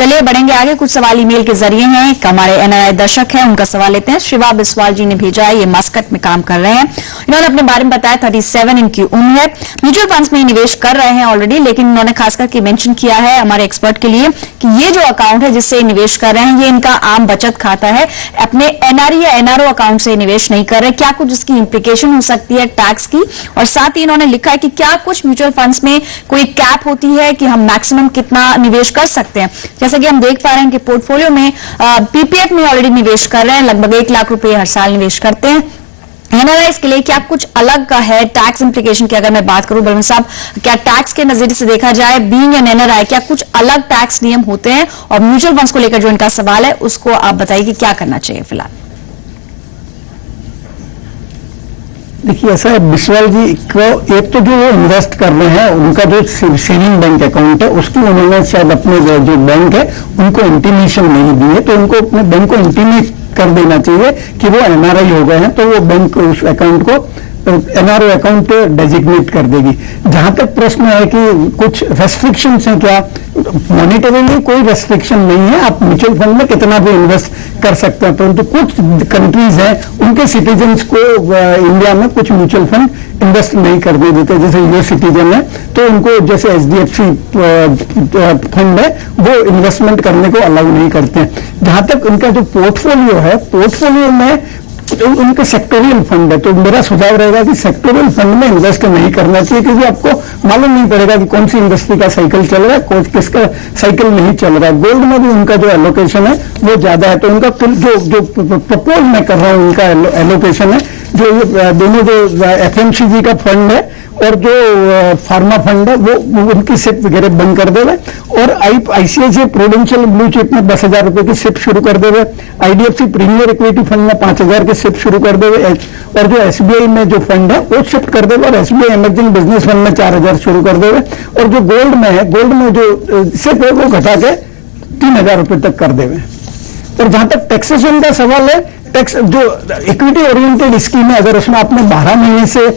चलिए बढ़ेंगे आगे। कुछ सवाल ईमेल के जरिए हैं, हमारे एनआरआई दर्शक हैं, उनका सवाल लेते हैं। शिवा बिस्वाल जी ने भेजा है, ये मस्कट में काम कर रहे हैं। इन्होंने अपने बारे में बताया 37 इनकी उम्र है, म्यूचुअल फंड्स में निवेश कर रहे हैं ऑलरेडी, लेकिन इन्होंने खास करके मेंशन किया है हमारे एक्सपर्ट के लिए कि ये जो अकाउंट है जिससे निवेश कर रहे हैं ये इनका आम बचत खाता है, अपने एनआरई या एनआरओ अकाउंट से निवेश नहीं कर रहे। क्या कुछ इसकी इंप्लीकेशन हो सकती है टैक्स की, और साथ ही इन्होंने लिखा है कि क्या कुछ म्यूचुअल फंड्स में कोई कैप होती है कि हम मैक्सिमम कितना निवेश कर सकते हैं। जैसे कि हम देख पा रहे हैं कि पोर्टफोलियो में पीपीएफ में ऑलरेडी निवेश कर रहे हैं, लगभग 1 लाख रुपए हर साल निवेश करते हैं। एनआरआई के लिए क्या कुछ अलग का है टैक्स इंप्लीकेशन की अगर मैं बात करूं बलवंत साहब, क्या टैक्स के नजरिए से देखा जाए बीइंग एन एनआरआई क्या कुछ अलग टैक्स नियम होते हैं, और म्यूचुअल फंड्स को लेकर जो इनका सवाल है उसको आप बताइए कि क्या करना चाहिए फिलहाल। देखिए ऐसा है बिस्वाल जी को, एक तो जो इन्वेस्ट कर रहे हैं उनका जो सेविंग बैंक अकाउंट है उसकी उन्होंने शायद अपने जो बैंक है उनको इंटीमेशन नहीं दी है, तो उनको अपने बैंक को इंटीमेट कर देना चाहिए कि वो एनआरआई हो गए हैं, तो वो बैंक उस अकाउंट को एनआरओ अकाउंट डेजिग्नेट कर देगी। जहां तक प्रश्न है कि कुछ रेस्ट्रिक्शंस हैं क्या, मॉनिटरिंग में कोई रेस्ट्रिक्शन नहीं है, आप म्यूचुअल फंड में कितना भी इन्वेस्ट कर सकते हैं, परंतु कुछ कंट्रीज हैं उनके सिटीजन्स को इंडिया में कुछ म्यूचुअल फंड इन्वेस्ट नहीं करने देते। जैसे यूएस सिटीजन है तो उनको जैसे एचडीएफसी फंड है वो इन्वेस्टमेंट करने को अलाउ नहीं करते हैं। जहां तक उनका जो पोर्टफोलियो है, पोर्टफोलियो में उनके सेक्टोरियल फंड है, तो मेरा सुझाव रहेगा कि सेक्टोरियल फंड में इन्वेस्ट नहीं करना चाहिए, क्योंकि आपको मालूम नहीं पड़ेगा कि कौन सी इंडस्ट्री का साइकिल चल रहा है, किसका साइकिल नहीं चल रहा है। गोल्ड में भी उनका जो एलोकेशन है वो ज्यादा है, तो उनका जो प्रपोज मैं कर रहा हूँ उनका एलोकेशन है, जो ये दोनों जो एफएमसीजी का फंड है और जो फार्मा फंड है वो उनकी सिप वगैरह बंद कर देवे, और आईसीआईसीआई प्रूडेंशियल ब्लू चिप में 10,000 रुपए की सिप शुरू कर देवे, आईडीएफसी प्रीमियर इक्विटी फंड में 5,000 की सिप शुरू कर देवे, और जो एसबीआई में जो फंड है वो शिफ्ट कर देवे, और एसबीआई इमर्जिंग बिजनेस फंड में 4,000 शुरू कर देवे, और जो गोल्ड में है, गोल्ड में जो सिप है वो घटा के 3,000 रुपए तक कर देवे। और जहां तक टैक्सेशन का सवाल है, टैक्स जो इक्विटी ओरिएंटेड स्कीम है, अगर उसमें आपने 12 महीने से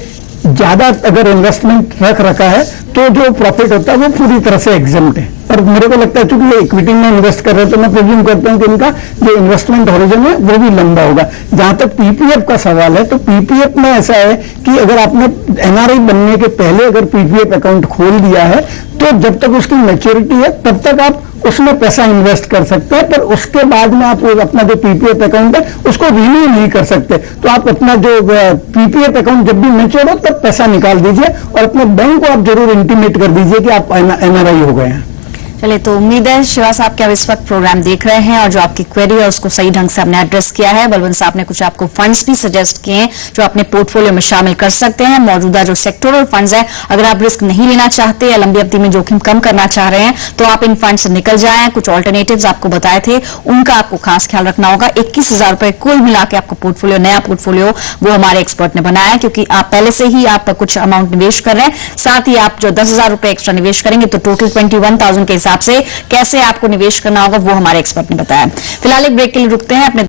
ज्यादा अगर इन्वेस्टमेंट रख रखा है तो जो प्रॉफिट होता है वो पूरी तरह से एग्जम्प्ट है। और मेरे को लगता है चूंकि ये इक्विटी में इन्वेस्ट कर रहे हैं तो मैं प्रिज्यूम करता हूं कि इनका जो इन्वेस्टमेंट होरिजन है वो भी लंबा होगा। जहां तक पीपीएफ का सवाल है, तो पीपीएफ में ऐसा है कि अगर आपने एनआरआई बनने के पहले अगर पीपीएफ अकाउंट खोल दिया है तो जब तक उसकी मैच्योरिटी है तब तक आप उसमें पैसा इन्वेस्ट कर सकते हैं, पर उसके बाद में आप अपना जो पीपीएफ अकाउंट है उसको रिन्यू नहीं कर सकते। तो आप अपना जो पीपीएफ अकाउंट जब भी मैच्योर हो तब पैसा निकाल दीजिए, और अपने बैंक को आप जरूर इंटीमेट कर दीजिए कि आप एनआरआई हो गए हैं। चलिए, तो उम्मीद है शिवा साहब के आप इस वक्त प्रोग्राम देख रहे हैं और जो आपकी क्वेरी है उसको सही ढंग से हमने एड्रेस किया है। बलवंत साहब ने कुछ आपको फंड्स भी सजेस्ट किए हैं जो अपने पोर्टफोलियो में शामिल कर सकते हैं। मौजूदा जो सेक्टोरल फंड्स है, अगर आप रिस्क नहीं लेना चाहते या लंबी अवधि में जोखिम कम करना चाह रहे हैं तो आप इन फंड से निकल जाएं। कुछ ऑल्टरनेटिव्स आपको बताए थे, उनका आपको खास ख्याल रखना होगा। 21,000 रुपए कुल मिला के आपको पोर्टफोलियो, नया पोर्टफोलियो वो हमारे एक्सपर्ट ने बनाया, क्योंकि आप पहले से ही आप कुछ अमाउंट निवेश कर रहे हैं, साथ ही आप जो 10,000 रुपए एक्स्ट्रा निवेश करेंगे तो टोटल 21,000 के हिसाब से कैसे आपको निवेश करना होगा वो हमारे एक्सपर्ट ने बताया। फिलहाल एक ब्रेक के लिए रुकते हैं अपने